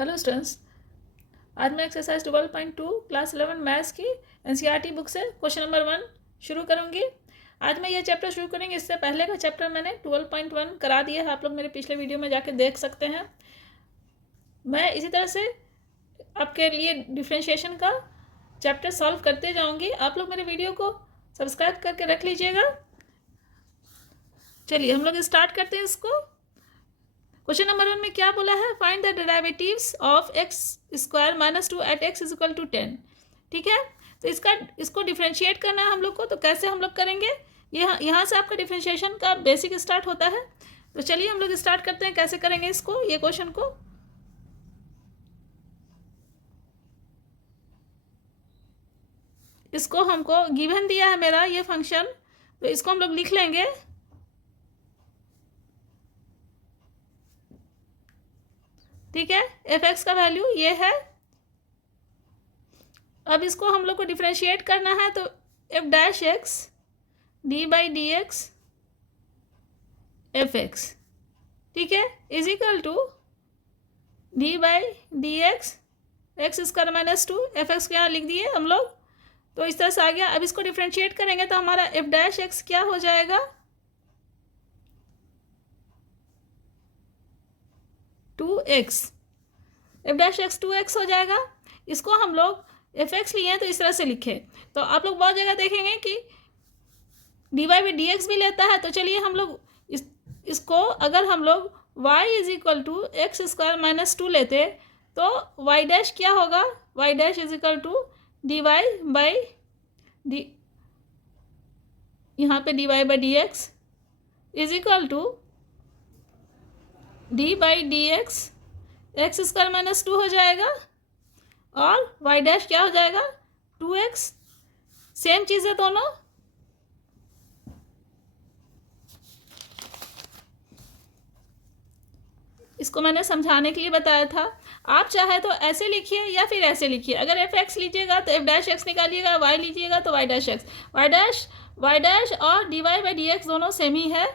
Hello students, आज मैं exercise 12.2 class 11 maths की एनसीईआरटी बुक से क्वेश्चन नंबर 1 शुरू करूंगी। आज मैं ये चैप्टर शुरू करेंगे, इससे पहले का चैप्टर मैंने 12.1 करा दिया है, आप लोग मेरे पिछले वीडियो में जाके देख सकते हैं। मैं इसी तरह से आपके लिए डिफ्रेंशिएशन का चैप्टर सॉल्व करते जाऊंगी। आप लोग मेरे वीडियो को सब्सक्राइब करके रख लीजिएगा। चलिए हम लोग स्टार्ट करते हैं इसको। क्वेश्चन नंबर 1 में क्या बोला है? Find the derivatives of x square minus 2 at x is equal to 10। ठीक है, तो इसको डिफ्रेंशिएट करना है हम लोग को। तो कैसे हम लोग करेंगे? यहाँ से आपका डिफ्रेंशिएशन का बेसिक स्टार्ट होता है। तो चलिए हम लोग स्टार्ट करते हैं कैसे करेंगे इसको, ये क्वेश्चन को। इसको हमको गिवन दिया है मेरा ये फंक्शन, तो इसको हम लोग लिख लेंगे। ठीक है, एफ एक्स का वैल्यू ये है। अब इसको हम लोग को डिफ्रेंशिएट करना है, तो F dash x d by D x f x, ठीक है, is equal to d by D x x square minus 2 f x को यहाँ लिख दिए हम लोग। तो इस तरह से आ गया। अब इसको डिफ्रेंशिएट करेंगे तो हमारा एफ डैश एक्स क्या हो जाएगा? 2x, F dash x 2x हो जाएगा। इसको हम लोग एफ एक्स लिए हैं तो इस तरह से लिखे। तो आप लोग बहुत जगह देखेंगे कि d Y by D x भी लेता है। तो चलिए हम लोग इसको अगर हम लोग y is equal to x square minus 2 लेते तो y डैश क्या होगा? y dash is equal to d Y by d, यहाँ पे d Y by D x is equal to d by D x x square minus 2 हो जाएगा, और y dash क्या हो जाएगा? 2x। सेम चीज़ है दोनों। इसको मैंने समझाने के लिए बताया था। आप चाहे तो ऐसे लिखिए या फिर ऐसे लिखिए। अगर एफ एक्स लीजिएगा तो एफ डैश एक्स निकालिएगा, वाई लीजिएगा तो Y dash X. Y dash और D Y by D X दोनों सेम ही है।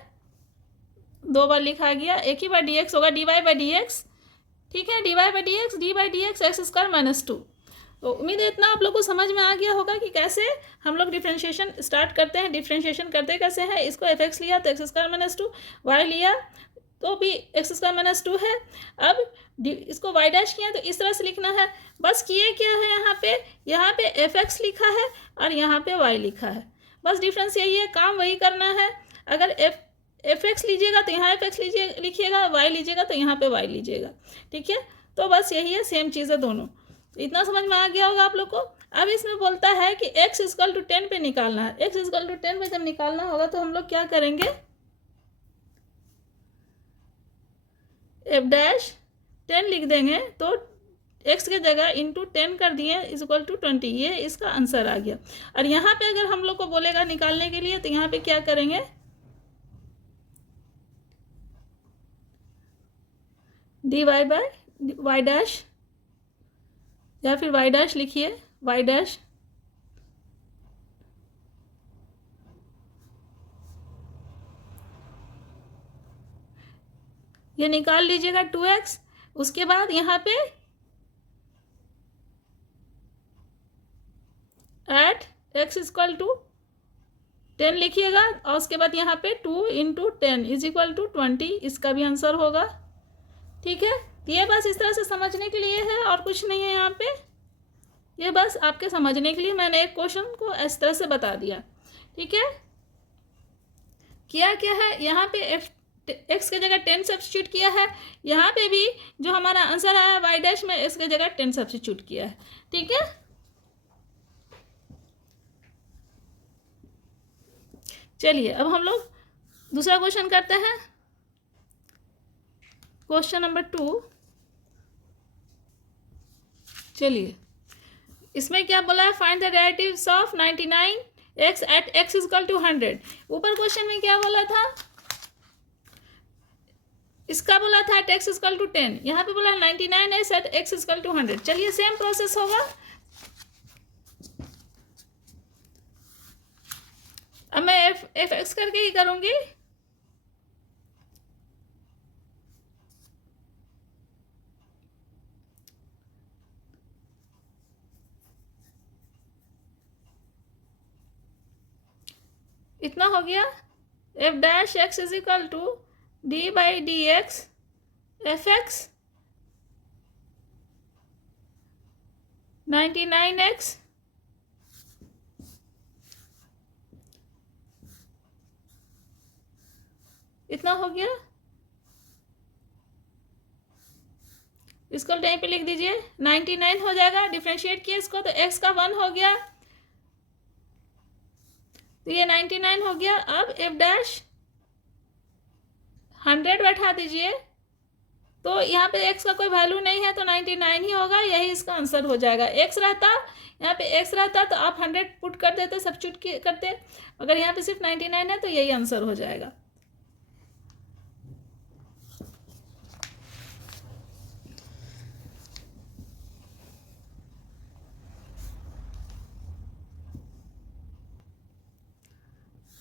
2 बार लिखा गया, एक ही बार डी एक्स होगा, D Y by D X. ठीक है, D Y by D x x square minus 2। तो उम्मीद है इतना आप लोग को समझ में आ गया होगा कि कैसे हम लोग डिफ्रेंशिएशन स्टार्ट करते हैं। डिफ्रेंशिएशन करते कैसे हैं? इसको एफ एक्स लिया तो एक्स स्क्वायर माइनस 2, वाई लिया तो भी एक्स स्क्वायर माइनस 2 है। अब इसको वाई डैश किया तो इस तरह से लिखना है। बस किए क्या है, यहाँ पे एफ एक्स लिखा है और यहाँ पे वाई लिखा है। बस डिफरेंस यही है, काम वही करना है। अगर एफ एक्स लीजिएगा तो यहाँ एफ एक्स लिखिएगा, वाई लीजिएगा तो यहाँ पे वाई लीजिएगा। ठीक है, तो बस यही है, सेम चीज़ है दोनों। इतना समझ में आ गया होगा आप लोग को। अब इसमें बोलता है कि x इक्वल टू 10 पे निकालना है। x इक्वल टू 10 पे जब निकालना होगा तो हम लोग क्या करेंगे? एफ डैश 10 लिख देंगे, तो x के जगह इंटू 10 कर दिए इज इक्वल टू 20। ये इसका आंसर आ गया। और यहाँ पे अगर हम लोग को बोलेगा निकालने के लिए तो यहाँ पे क्या करेंगे? D Y by y dash, या फिर वाई डैश लिखिए, वाई डैश ये निकाल लीजिएगा 2x। उसके बाद यहाँ पे एट एक्स इक्वल टू 10 लिखिएगा, और उसके बाद यहाँ पे 2 इंटू 10 इज इक्वल टू 20। इसका भी आंसर होगा। ठीक है, ये बस इस तरह से समझने के लिए है और कुछ नहीं है यहाँ पे। ये बस आपके समझने के लिए मैंने एक क्वेश्चन को इस तरह से बता दिया। ठीक है, किया क्या है, यहाँ पे एक्स के जगह 10 सब्स्टिट्यूट किया है। यहाँ पे भी जो हमारा आंसर आया वाई डैश में एक्स के जगह 10 सब्स्टिट्यूट किया है। ठीक है, चलिए अब हम लोग दूसरा क्वेश्चन करते हैं। Question number 2। चलिए इसमें क्या बोला है? Find the derivatives of 99x at x equal to 100। ऊपर क्वेश्चन में क्या बोला था? इसका बोला था एट x इक्वल टू 10। यहाँ पे बोला 99x at x equal to 100। चलिए सेम प्रोसेस होगा। अब मैं एफ एक्स करके ही करूँगी। इतना हो गया, f dash x is equal to d by D x f x 99x इतना हो गया। इसको यहीं पे लिख दीजिए, 99 हो जाएगा। डिफ्रेंशिएट किया इसको तो x का 1 हो गया, तो ये 99 हो गया। अब एफ डैश 100 बैठा दीजिए, तो यहाँ पे x का कोई वैल्यू नहीं है तो 99 ही होगा, यही इसका आंसर हो जाएगा। x रहता, यहाँ पे x रहता तो आप 100 पुट कर देते, सब्स्टिट्यूट करते, अगर यहाँ पे सिर्फ 99 है तो यही आंसर हो जाएगा।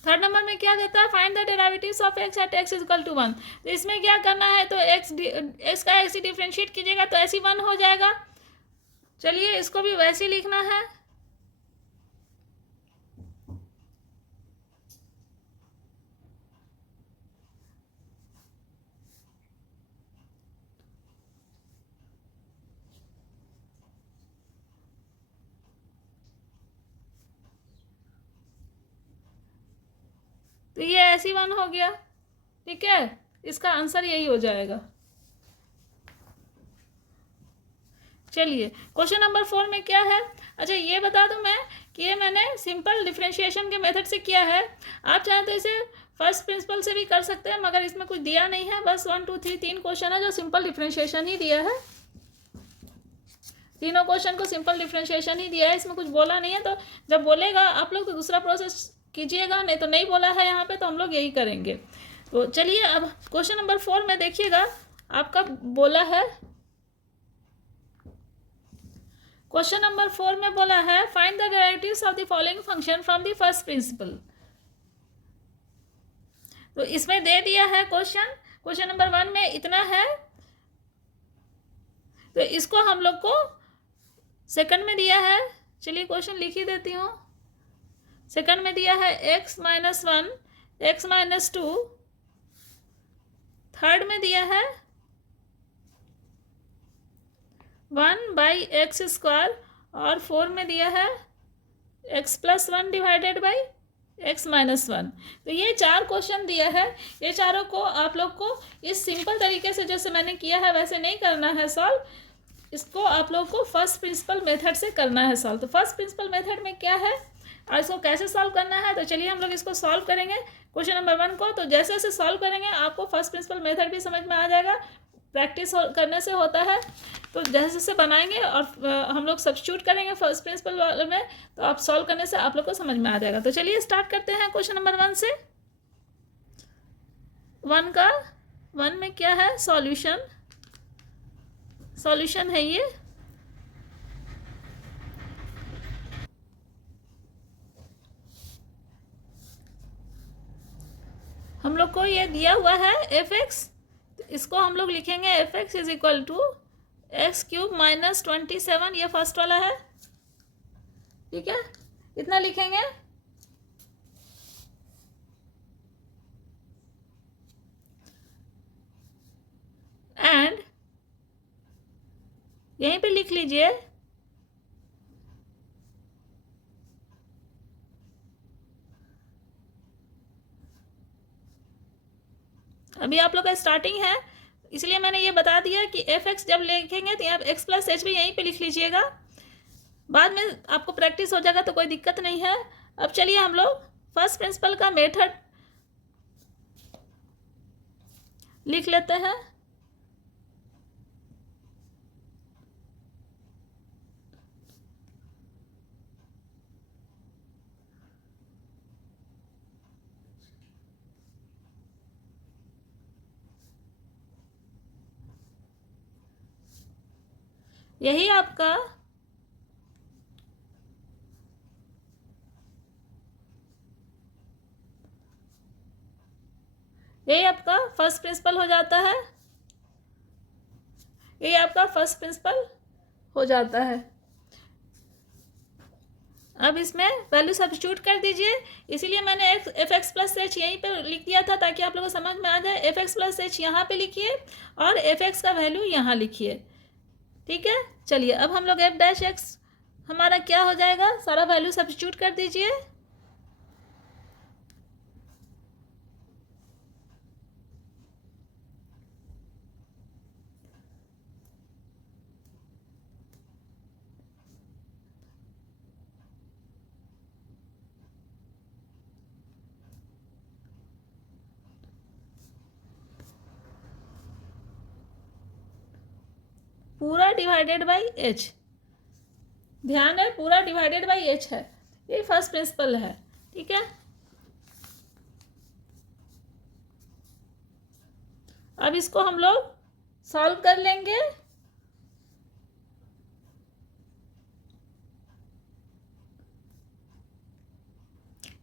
थर्ड नंबर में क्या देता है, find the derivatives of x at x is equal to 1। तो इसमें क्या करना है, तो x का ऐसे डिफ्रेंशिएट कीजिएगा तो ऐसे 1 हो जाएगा। चलिए इसको भी वैसे लिखना है। तो ये ऐसी 1 हो गया, ठीक है, इसका आंसर यही हो जाएगा। चलिए क्वेश्चन नंबर 4 में क्या है। अच्छा ये बता दूं मैं कि ये मैंने सिंपल डिफरेंशिएशन के मेथड से किया है। आप चाहें तो इसे फर्स्ट प्रिंसिपल से भी कर सकते हैं, मगर इसमें कुछ दिया नहीं है, बस 1 2 3 3 क्वेश्चन है जो सिंपल डिफरेंशिएशन ही दिया है। तीनों क्वेश्चन को सिंपल डिफरेंशिएशन ही दिया है, इसमें कुछ बोला नहीं है। तो जब बोलेगा आप लोग तो दूसरा प्रोसेस कीजिएगा, नहीं तो नहीं बोला है यहाँ पे तो हम लोग यही करेंगे। तो चलिए अब क्वेश्चन नंबर 4 में देखिएगा आपका बोला है, क्वेश्चन नंबर 4 में बोला है find the derivatives of the following function from the first principle. तो इसमें दे दिया है क्वेश्चन नंबर 1 में इतना है, तो इसको हम लोग को सेकंड में दिया है। चलिए क्वेश्चन लिख ही देती हूँ। सेकंड में दिया है x minus 1 x minus 2, third में दिया है 1 बाई एक्स स्क्वायर, और 4 में दिया है x plus 1 divided by x minus 1। तो ये 4 क्वेश्चन दिया है, ये चारों को आप लोग को इस सिंपल तरीके से जैसे मैंने किया है वैसे नहीं करना है सॉल्व, इसको आप लोग को फर्स्ट प्रिंसिपल मेथड से करना है सॉल्व। तो फर्स्ट प्रिंसिपल मेथड में क्या है और इसको कैसे सॉल्व करना है, तो चलिए हम लोग इसको सॉल्व करेंगे क्वेश्चन नंबर 1 को। तो जैसे जैसे सॉल्व करेंगे आपको फर्स्ट प्रिंसिपल मेथड भी समझ में आ जाएगा, प्रैक्टिस करने से होता है। तो जैसे जैसे बनाएंगे और हम लोग सब्स्टिट्यूट करेंगे फर्स्ट प्रिंसिपल वाले में, तो आप सॉल्व करने से आप लोग को समझ में आ जाएगा। तो चलिए स्टार्ट करते हैं क्वेश्चन नंबर 1 से। 1 में क्या है, सॉल्यूशन है ये। हम लोग को ये दिया हुआ है एफ एक्स, तो इसको हम लोग लिखेंगे f x is equal to x cube minus 27, ये फर्स्ट वाला है, ठीक है, इतना लिखेंगे। एंड यहीं पे लिख लीजिए अभी आप लोग का स्टार्टिंग है इसलिए मैंने ये बता दिया कि एफ एक्स जब लिखेंगे तो यहाँ एक्स प्लस एच भी यहीं पे लिख लीजिएगा, बाद में आपको प्रैक्टिस हो जाएगा तो कोई दिक्कत नहीं है। अब चलिए हम लोग फर्स्ट प्रिंसिपल का मेथड लिख लेते हैं। यही आपका फर्स्ट प्रिंसिपल हो जाता है, यही आपका फर्स्ट प्रिंसिपल हो जाता है। अब इसमें वैल्यू सब्स्टिट्यूट कर दीजिए, इसीलिए मैंने एफ एक्स प्लस एच यहीं पे लिख दिया था ताकि आप लोगों को समझ में आ जाए। एफ एक्स प्लस एच यहाँ पे लिखिए और एफ एक्स का वैल्यू यहाँ लिखिए, ठीक है। चलिए अब हम लोग एफ डैश एक्स हमारा क्या हो जाएगा, सारा वैल्यू सब्स्टिट्यूट कर दीजिए। पूरा डिवाइडेड बाई एच, ध्यान है पूरा डिवाइडेड बाई एच है, ये फर्स्ट प्रिंसिपल है, ठीक है। अब इसको हम लोग सॉल्व कर लेंगे।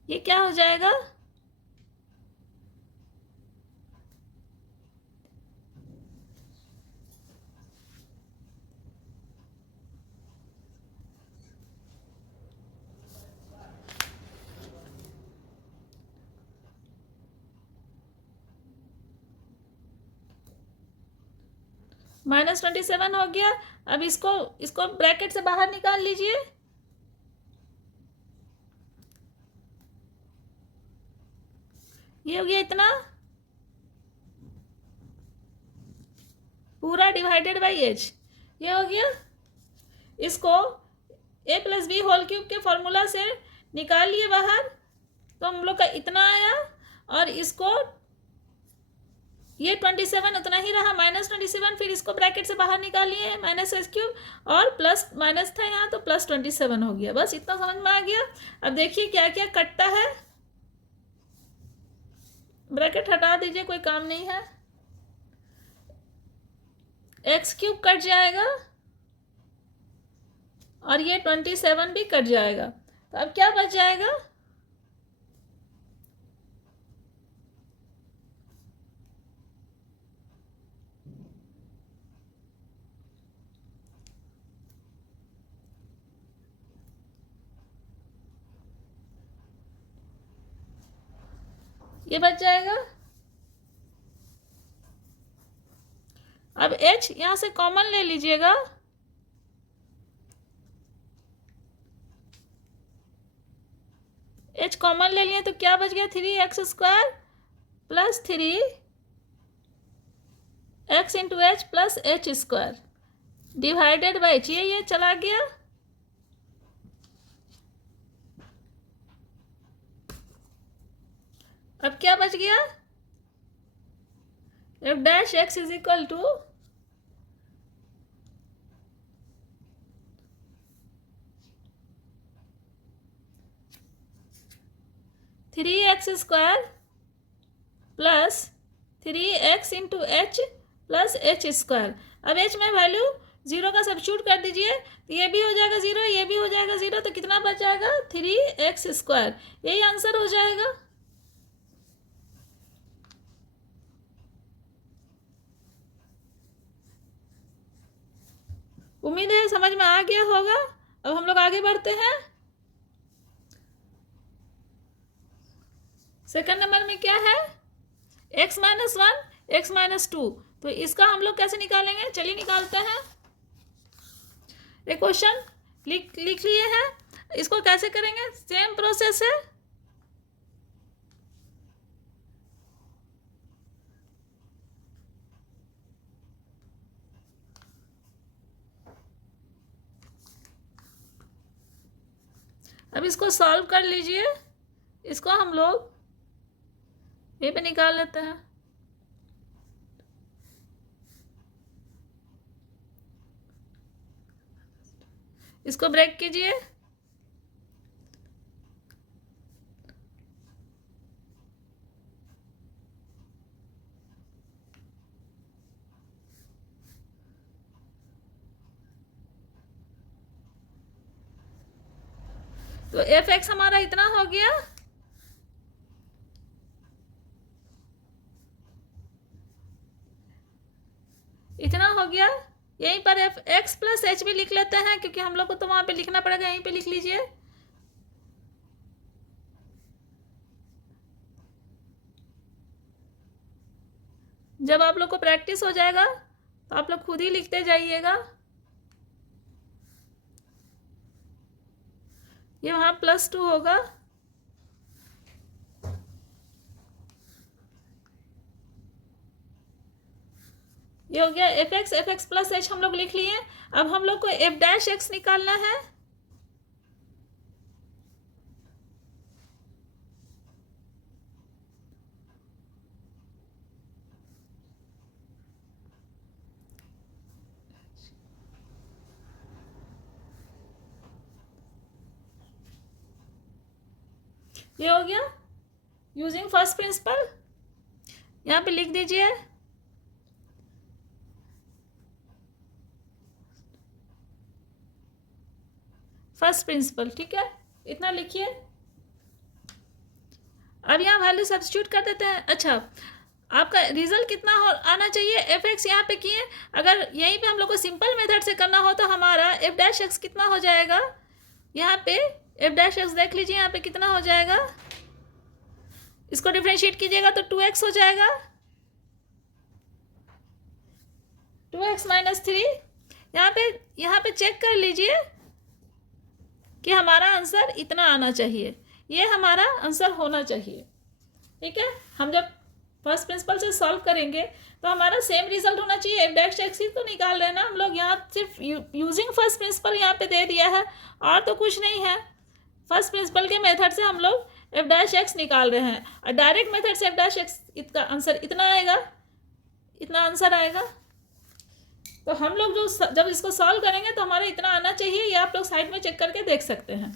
ये क्या हो जाएगा, -27 हो गया। अब इसको इसको ब्रैकेट से बाहर निकाल लीजिए। ये हो गया इतना, पूरा डिवाइडेड बाई एच, ये हो गया। इसको ए प्लस बी होल क्यूब के फॉर्मूला से निकाल लिए बाहर, तो हम लोग का इतना आया। और इसको ये 27 उतना ही रहा, -27, फिर इसको ब्रैकेट से बाहर निकालिए माइनस एच क्यूब और प्लस माइनस था यहाँ तो +27 हो गया। बस इतना समझ में आ गया। अब देखिए क्या क्या कटता है, ब्रैकेट हटा दीजिए, कोई काम नहीं है। x³ कट जाएगा और ये 27 भी कट जाएगा, तो अब क्या बच जाएगा, ये बच जाएगा। अब h यहाँ से कॉमन ले लीजिएगा, h कॉमन ले लिए तो क्या बच गया, 3x² + 3x into h plus h² divided by h, ये चला गया। अब क्या बच गया, f dash x is equal to three x square plus 3x into h plus h²। अब h में वैल्यू 0 का सब्स्टिट्यूट कर दीजिए, तो ये भी हो जाएगा 0, ये भी हो जाएगा 0, तो कितना बच जाएगा, 3x²। यही आंसर हो जाएगा। उम्मीद है समझ में आ गया होगा। अब हम लोग आगे बढ़ते हैं। सेकंड नंबर में क्या है, x-1 x-2, तो इसका हम लोग कैसे निकालेंगे, चलिए निकालते हैं। ये क्वेश्चन लिख लिए हैं, इसको कैसे करेंगे, सेम प्रोसेस है। अब इसको सॉल्व कर लीजिए, इसको हम लोग ये पे निकाल लेते हैं। इसको ब्रेक कीजिए, तो एफ एक्स हमारा इतना हो गया। इतना हो गया, यहीं पर एफ एक्स प्लस एच भी लिख लेते हैं, क्योंकि हम लोग को तो वहां पे लिखना पड़ेगा, यहीं पे लिख लीजिए। जब आप लोग को प्रैक्टिस हो जाएगा तो आप लोग खुद ही लिखते जाइएगा। ये वहाँ +2 होगा। ये हो गया f(x) प्लस h हम लोग लिख लिए। अब हम लोग को f' निकालना है। ये हो गया यूजिंग फर्स्ट प्रिंसिपल। यहाँ पे लिख दीजिए फर्स्ट प्रिंसिपल, ठीक है, इतना लिखिए। अब यहाँ वैल्यू सब्स्टिट्यूट कर देते हैं। अच्छा, आपका रिजल्ट कितना आना चाहिए, f(x) यहाँ पे किए। अगर यहीं पे हम लोग को सिंपल मेथड से करना हो तो हमारा f' कितना हो जाएगा, यहाँ पे f' देख लीजिए यहाँ पे कितना हो जाएगा। इसको डिफ्रेंशिएट कीजिएगा तो 2x हो जाएगा, 2x - 3। यहाँ पे चेक कर लीजिए कि हमारा आंसर इतना आना चाहिए, ये हमारा आंसर होना चाहिए, ठीक है। हम जब फर्स्ट प्रिंसिपल से सॉल्व करेंगे तो हमारा सेम रिजल्ट होना चाहिए। f' ही तो निकाल रहे हैं ना हम लोग, यहाँ सिर्फ यूजिंग फर्स्ट प्रिंसिपल यहाँ पे दे दिया है और तो कुछ नहीं है। फर्स्ट प्रिंसिपल के मेथड से हम लोग f' निकाल रहे हैं और डायरेक्ट मेथड से f' इसका आंसर इतना आएगा, इतना आंसर आएगा। तो हम लोग जब इसको सॉल्व करेंगे तो हमारा इतना आना चाहिए, ये आप लोग साइड में चेक करके देख सकते हैं।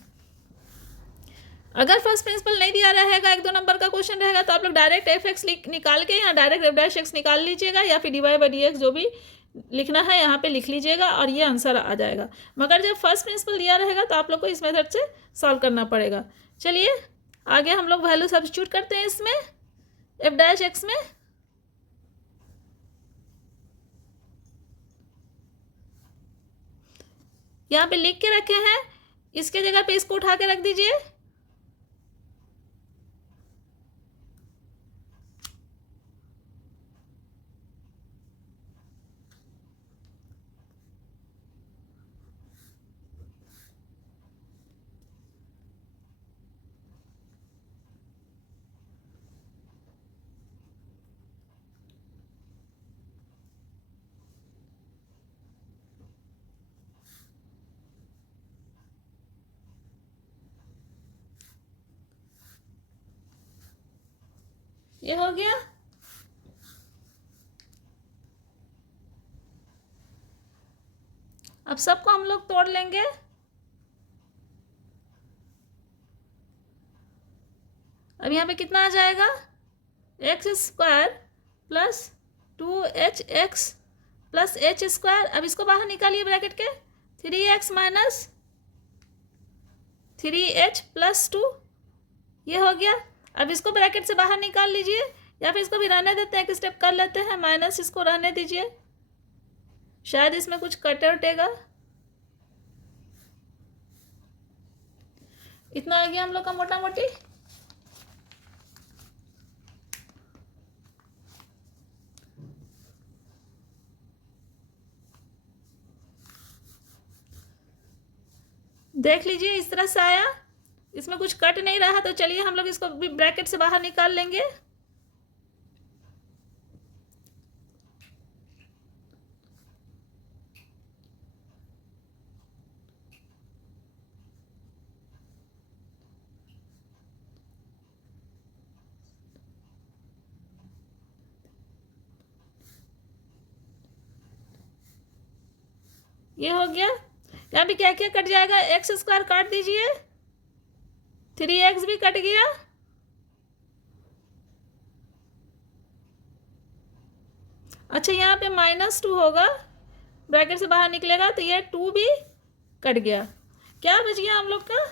अगर फर्स्ट प्रिंसिपल नहीं दिया रहेगा, 1-2 नंबर का क्वेश्चन रहेगा, तो आप लोग डायरेक्ट f(x) निकाल के यहाँ डायरेक्ट f' निकाल लीजिएगा या फिर dy/dx जो भी लिखना है यहाँ पे लिख लीजिएगा और ये आंसर आ जाएगा। मगर जब फर्स्ट प्रिंसिपल दिया रहेगा तो आप लोग को इस मेथड से सॉल्व करना पड़ेगा। चलिए आगे हम लोग वैल्यू सब्स्टिट्यूट करते हैं इसमें f' में। यहाँ पे लिख के रखे हैं, इसके जगह पे इसको उठा के रख दीजिए। ये हो गया। अब सबको हम लोग तोड़ लेंगे। अब यहाँ पे कितना आ जाएगा, x² plus 2hx plus h²। अब इसको बाहर निकालिए ब्रैकेट के, 3x माइनस 3h प्लस 2, ये हो गया। अब इसको ब्रैकेट से बाहर निकाल लीजिए या फिर इसको भी रहने देते हैं, एक स्टेप कर लेते हैं, माइनस इसको रहने दीजिए, शायद इसमें कुछ कटे उटेगा। इतना आ गया हम लोग का मोटा मोटी। देख लीजिए इस तरह से आया, इसमें कुछ कट नहीं रहा। तो चलिए हम लोग इसको भी ब्रैकेट से बाहर निकाल लेंगे। ये हो गया। यहाँ पे क्या क्या कट जाएगा, x² काट दीजिए, 3x भी कट गया, अच्छा यहाँ पे -2 होगा, ब्रैकेट से बाहर निकलेगा तो ये 2 भी कट गया। क्या बच गया हम लोग का,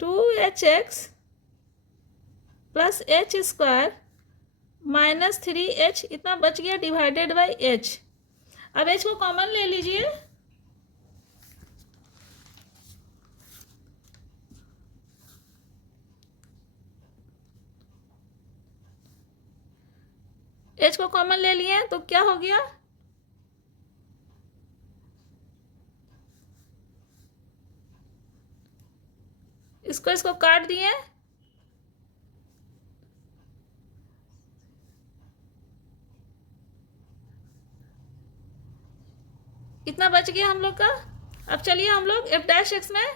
(2hx plus h² minus 3h) इतना बच गया डिवाइडेड बाई h। अब h को कॉमन ले लीजिए, एच को कॉमन ले लिए तो क्या हो गया, इसको काट दिए, इतना बच गया हम लोग का। अब चलिए हम लोग एफ डैश एक्स में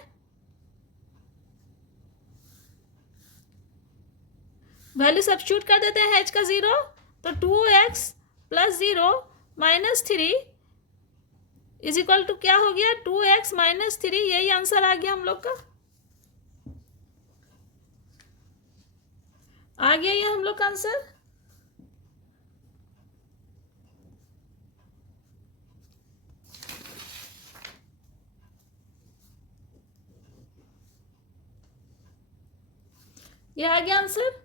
वैल्यू सब्स्टिट्यूट कर देते हैं एच का 0, तो 2x plus 0 minus 3 is equal to क्या हो गया, 2x माइनस 3, यही आंसर आ गया हम लोग का। आ गया ये हम लोग का आंसर। ये आ गया आंसर।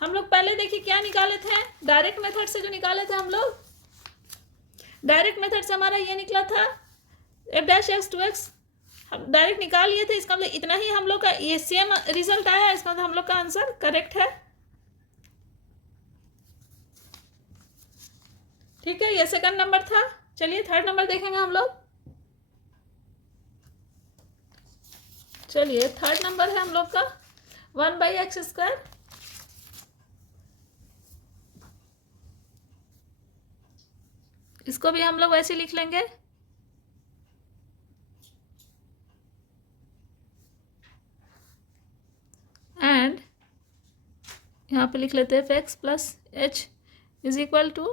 हम लोग पहले देखिए क्या निकाले थे, डायरेक्ट मेथड से जो निकाले थे हम लोग, डायरेक्ट मेथड से हमारा ये निकला था एफ डैश एक्स 2x, हम डायरेक्ट निकाल लिए थे। इसका मतलब इतना ही हम लोग का ये सेम रिजल्ट आया, इसका मतलब हम लोग का आंसर करेक्ट है। ठीक है, ये सेकंड नंबर था। चलिए थर्ड नंबर देखेंगे हम लोग। चलिए थर्ड नंबर है हम लोग का 1/x²। इसको भी हम लोग वैसे लिख लेंगे, एंड यहाँ पे लिख लेते हैं f x plus h is equal to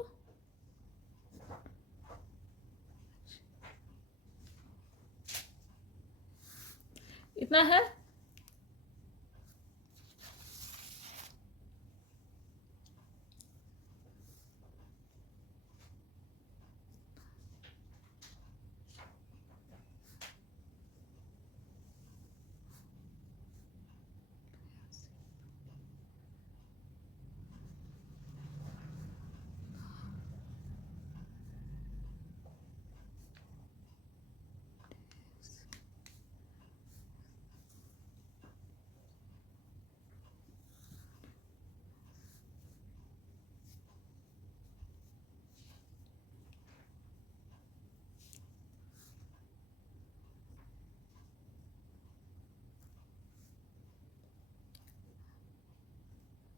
इतना है।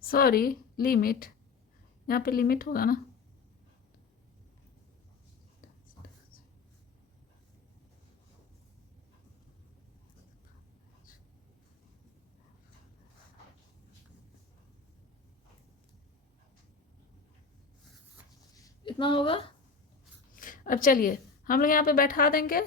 सॉरी, लिमिट, यहाँ पे लिमिट होगा ना, इतना होगा। अब चलिए हम लोग यहाँ पे बैठा देंगे,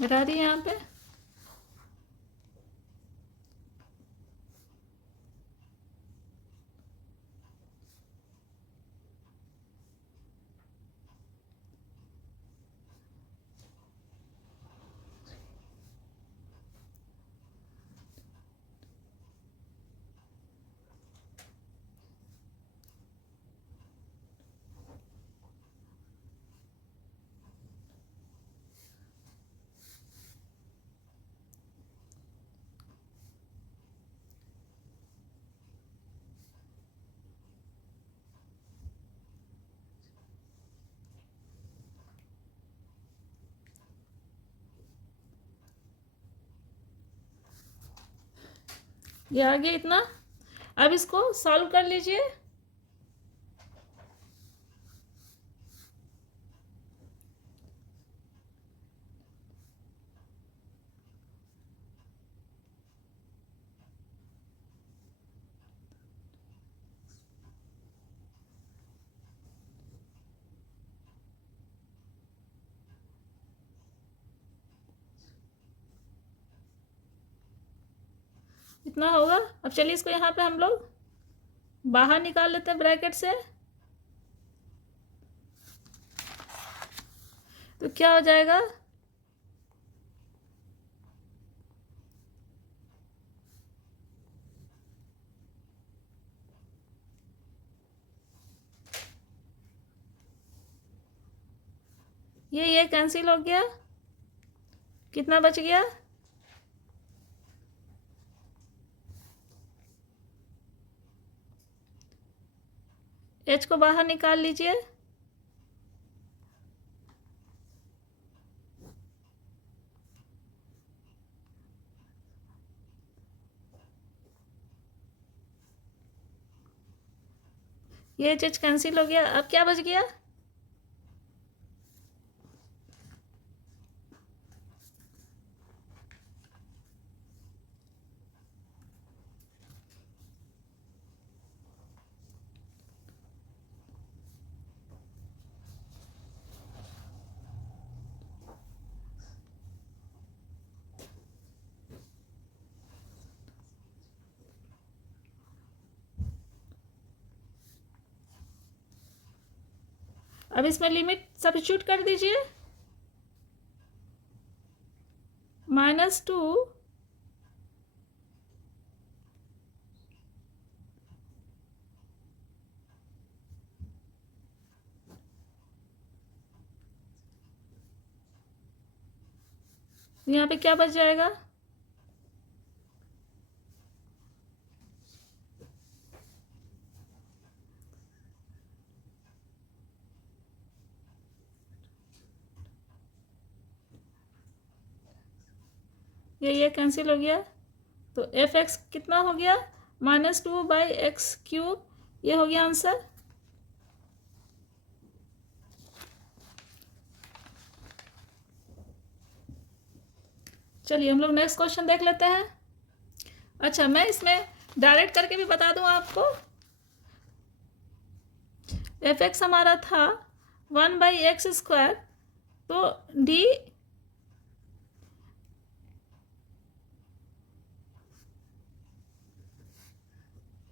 बैठा दिए यहाँ पे। ये आ गया इतना। अब इसको सॉल्व कर लीजिए। इतना होगा। अब चलिए इसको यहाँ पे हम लोग बाहर निकाल लेते हैं ब्रैकेट से। तो क्या हो जाएगा, ये कैंसिल हो गया। कितना बच गया, एच को बाहर निकाल लीजिए। ये एच कैंसिल हो गया। अब क्या बच गया, अब इसमें लिमिट सब्स्टिट्यूट कर दीजिए। -2 यहाँ पे क्या बच जाएगा, ये कैंसिल हो गया। तो एफ एक्स कितना हो गया, -2/x³। ये हो गया आंसर। चलिए हम लोग नेक्स्ट क्वेश्चन देख लेते हैं। अच्छा, मैं इसमें डायरेक्ट करके भी बता दूं आपको। एफ एक्स हमारा था 1/x²। तो डी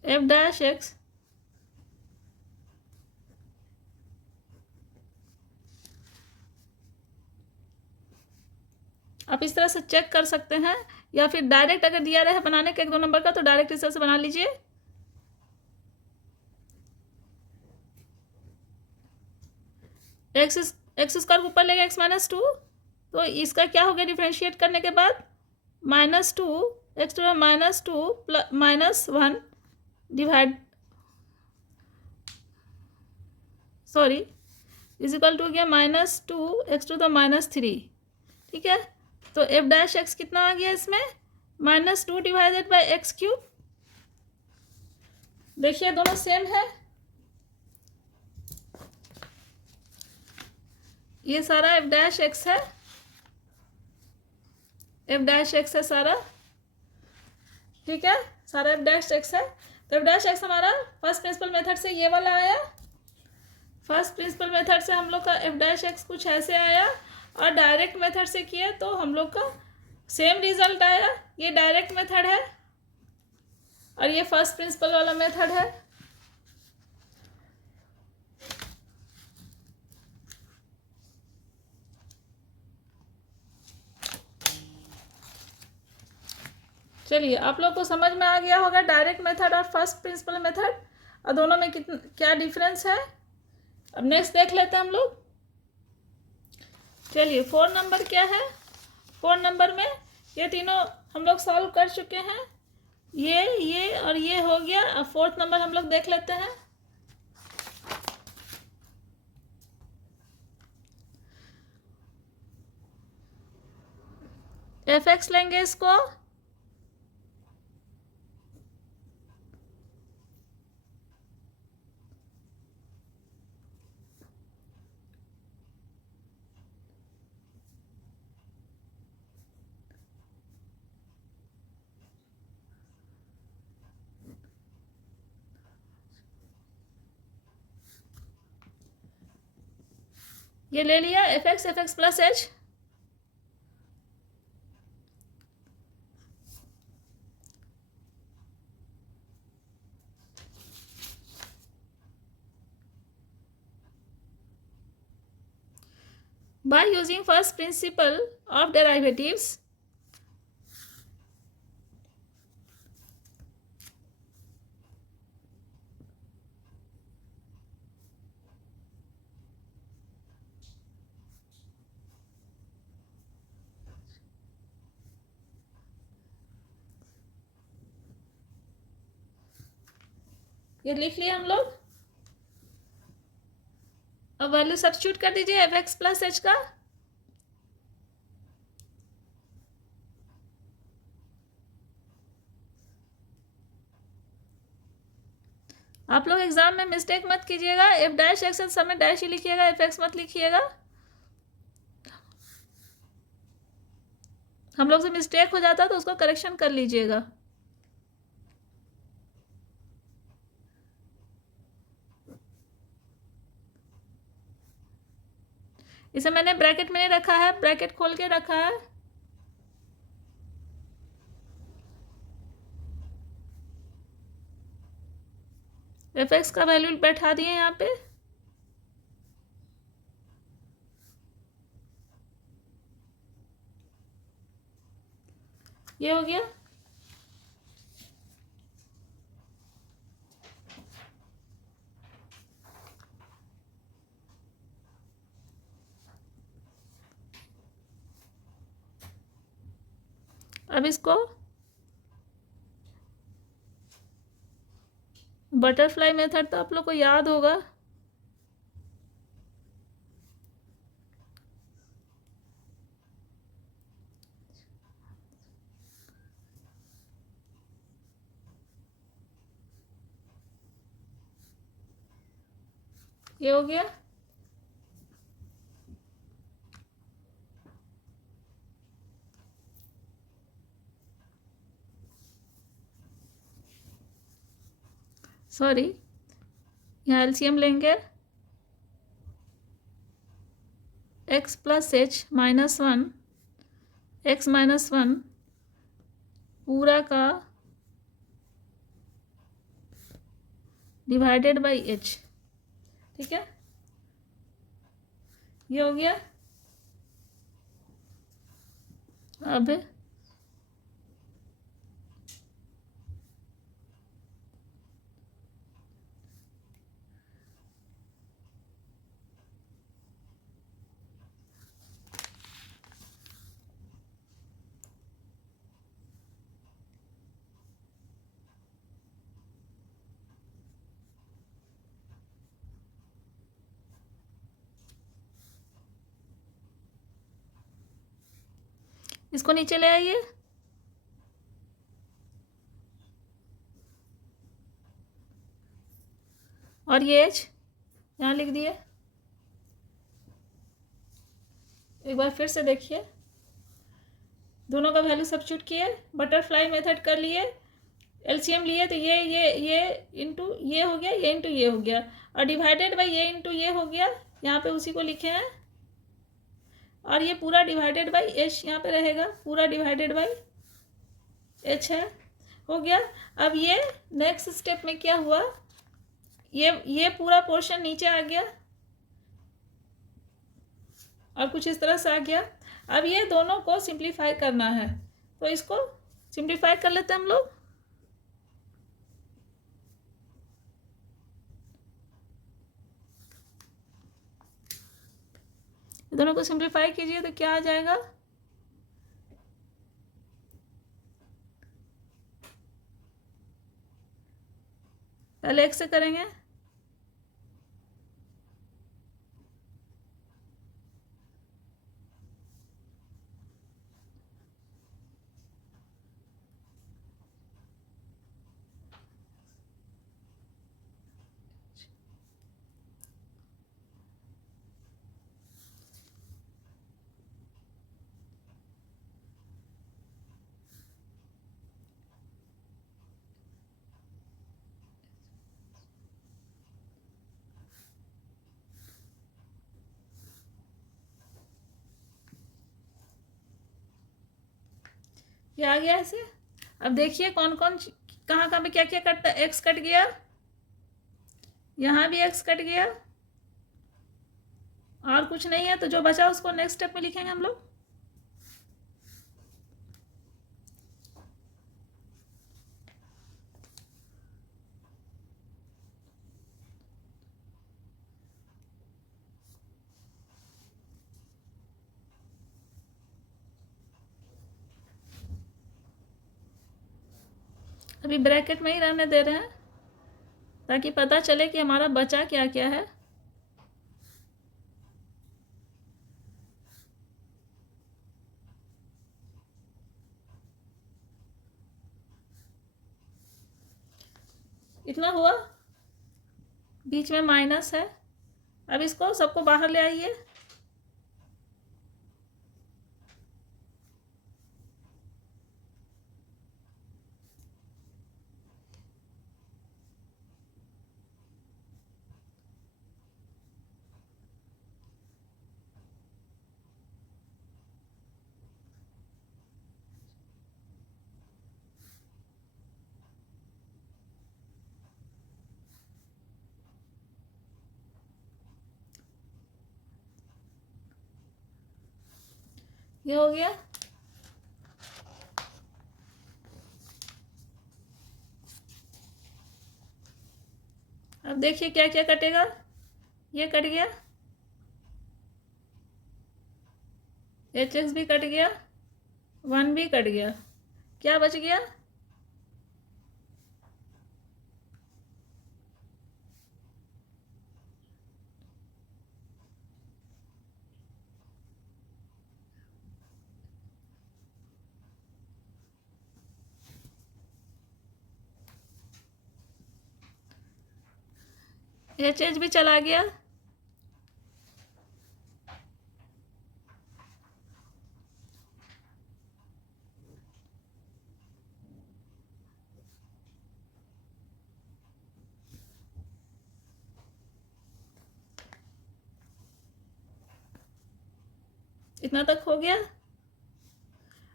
एफ डैश एक्स आप इस तरह से चेक कर सकते हैं, या फिर डायरेक्ट अगर दिया रहे बनाने का 1-2 नंबर का तो डायरेक्ट इस तरह से बना लीजिए। एक्स² ऊपर लेगा x-2। तो इसका क्या हो गया डिफ्रेंशिएट करने के बाद, -2 divide sorry is equal to हो गया -2 ठीक है। तो एफ डैश एक्स कितना आ गया इसमें, -2/x³। देखिए दोनों सेम है। ये सारा एफ डैश एक्स है, एफ डैश एक्स है सारा, ठीक है, सारा एफ डैश एक्स है। तो एफ डैश एक्स हमारा फर्स्ट प्रिंसिपल मेथड से ये वाला आया। फर्स्ट प्रिंसिपल मेथड से हम लोग का एफ डैश एक्स कुछ ऐसे आया, और डायरेक्ट मेथड से किया तो हम लोग का सेम रिजल्ट आया। ये डायरेक्ट मेथड है और ये फर्स्ट प्रिंसिपल वाला मेथड है। चलिए आप लोग को समझ में आ गया होगा डायरेक्ट मेथड और फर्स्ट प्रिंसिपल मेथड, और दोनों में कितना क्या डिफरेंस है। अब नेक्स्ट देख लेते हैं हम लोग। चलिए 4 नंबर क्या है, 4 नंबर में ये तीनों हम लोग सॉल्व कर चुके हैं। ये और ये हो गया। अब 4th नंबर हम लोग देख लेते हैं। एफ एक्स लेंगे इसको, ये ले लिया F x plus H. by using first principle of derivatives, ये लिख लिया हम लोग। अब वैल्यू सब्स्टिट्यूट कर दीजिए एफ एक्स प्लस एच का। आप लोग एग्जाम में मिस्टेक मत कीजिएगा, एफ डैश एक्स समय डैश ही लिखिएगा, एफ एक्स मत लिखिएगा। हम लोग से मिस्टेक हो जाता तो उसको करेक्शन कर लीजिएगा। इसे मैंने ब्रैकेट में नहीं रखा है, ब्रैकेट खोल के रखा है। एफ एक्स का वैल्यू बैठा दिए यहाँ पे। ये हो गया। अब इसको बटरफ्लाई मेथड तो आप लोग को याद होगा। ये हो गया। सॉरी, यहाँ एलसीएम लेंगे। X plus H minus one, x minus one पूरा का डिवाइडेड बाई एच। ठीक है, ये हो गया। अब इसको नीचे ले आइए। और ये एच यहाँ लिख दिए। एक बार फिर से देखिए, दोनों का वैल्यू सब्स्टिट्यूट किए, बटरफ्लाई मेथड कर लिए, एलसीएम लिए तो ये इंटू ये हो गया, ये इंटू ये हो गया, और डिवाइडेड बाई ये इंटू ये हो गया। यहाँ पे उसी को लिखे हैं। और ये पूरा डिवाइडेड बाई एच यहाँ पे रहेगा, पूरा डिवाइडेड बाई एच है। हो गया। अब ये नेक्स्ट स्टेप में क्या हुआ, ये पूरा पोर्शन नीचे आ गया और कुछ इस तरह से आ गया। अब ये दोनों को सिंप्लीफाई करना है, तो इसको सिंप्लीफाई कर लेते हैं हम लोग। दोनों को सिंप्लीफाई कीजिए तो क्या आ जाएगा, पहले एक से करेंगे। ये आ गया ऐसे। अब देखिए कौन कौन कहाँ कहाँ पे क्या क्या कटता है। एक्स कट गया, यहाँ भी एक्स कट गया, और कुछ नहीं है, तो जो बचा उसको नेक्स्ट स्टेप में लिखेंगे हम लोग। अभी ब्रैकेट में ही रहने दे रहे हैं ताकि पता चले कि हमारा बचा क्या क्या है। इतना हुआ, बीच में माइनस है। अब इसको सबको बाहर ले आइए। ये हो गया। अब देखिए क्या क्या कटेगा। ये कट गया, HX भी कट गया, 1 भी कट गया। क्या बच गया? HH भी चला गया। इतना तक हो गया।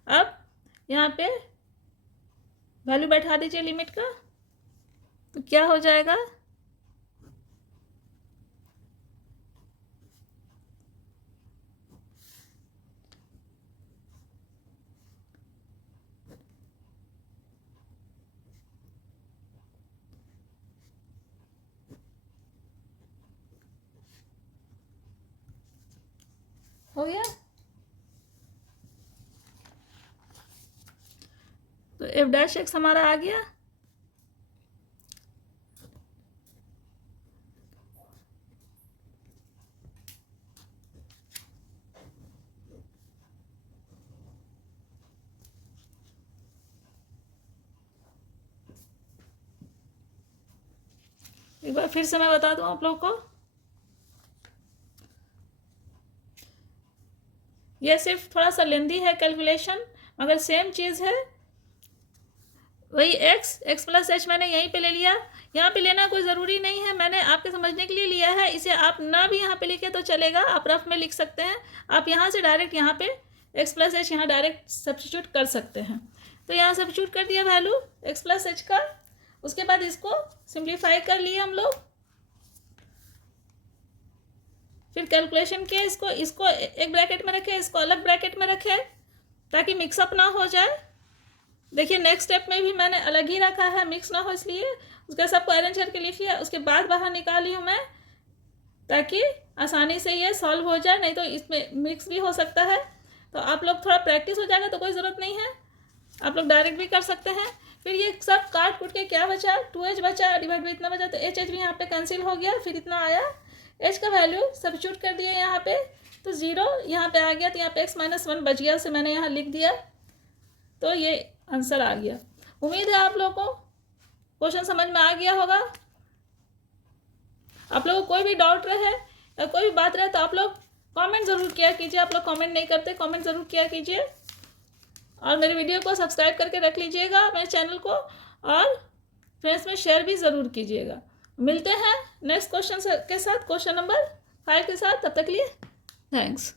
अब यहाँ पे वैल्यू बैठा दीजिए लिमिट का, तो क्या हो जाएगा? हो गया। तो f' हमारा आ गया। एक बार फिर से मैं बता दूं आप लोग को, ये सिर्फ थोड़ा सा लेंदी है कैलकुलेशन, मगर सेम चीज़ है। वही x प्लस h मैंने यहीं पे ले लिया। यहाँ पे लेना कोई ज़रूरी नहीं है, मैंने आपके समझने के लिए लिया है। इसे आप ना भी यहाँ पे लिखे तो चलेगा, आप रफ में लिख सकते हैं। आप यहाँ से डायरेक्ट यहाँ पे x प्लस h यहाँ डायरेक्ट सब्स्टिट्यूट कर सकते हैं। तो यहाँ सब्स्टिट्यूट कर दिया वैल्यू x प्लस h का। उसके बाद इसको सिंप्लीफाई कर लिए हम लोग। फिर कैलकुलेशन के इसको एक ब्रैकेट में रखे, इसको अलग ब्रैकेट में रखे ताकि मिक्सअप ना हो जाए। देखिए नेक्स्ट स्टेप में भी मैंने अलग ही रखा है, मिक्स ना हो इसलिए। उसके सबको अरेंज करके लिख लिया। उसके बाद बाहर निकाली हूँ मैं ताकि आसानी से ये सॉल्व हो जाए, नहीं तो इसमें मिक्स भी हो सकता है। तो आप लोग थोड़ा प्रैक्टिस हो जाएगा तो कोई ज़रूरत नहीं है, आप लोग डायरेक्ट भी कर सकते हैं। फिर ये सब काट कूट के क्या बचा, 2h बचा, डिवाइड बाई इतना बचा, तो HH भी यहाँ पे कैंसिल हो गया। फिर इतना आया, h का वैल्यू सब्स्टिट्यूट कर दिया यहाँ पे, तो 0 यहाँ पे आ गया। तो यहाँ पे x-1 बच गया, उसे मैंने यहाँ लिख दिया। तो ये आंसर आ गया। उम्मीद है आप लोगों को क्वेश्चन समझ में आ गया होगा। आप लोगों को कोई भी डाउट रहे या कोई भी बात रहे तो आप लोग कमेंट ज़रूर किया कीजिए। आप लोग कमेंट नहीं करते, कमेंट ज़रूर किया कीजिए। और मेरे वीडियो को सब्सक्राइब करके रख लीजिएगा मेरे चैनल को, और फ्रेंड्स में शेयर भी ज़रूर कीजिएगा। मिलते हैं नेक्स्ट क्वेश्चन के साथ, क्वेश्चन नंबर 5 के साथ। तब तक के लिए थैंक्स।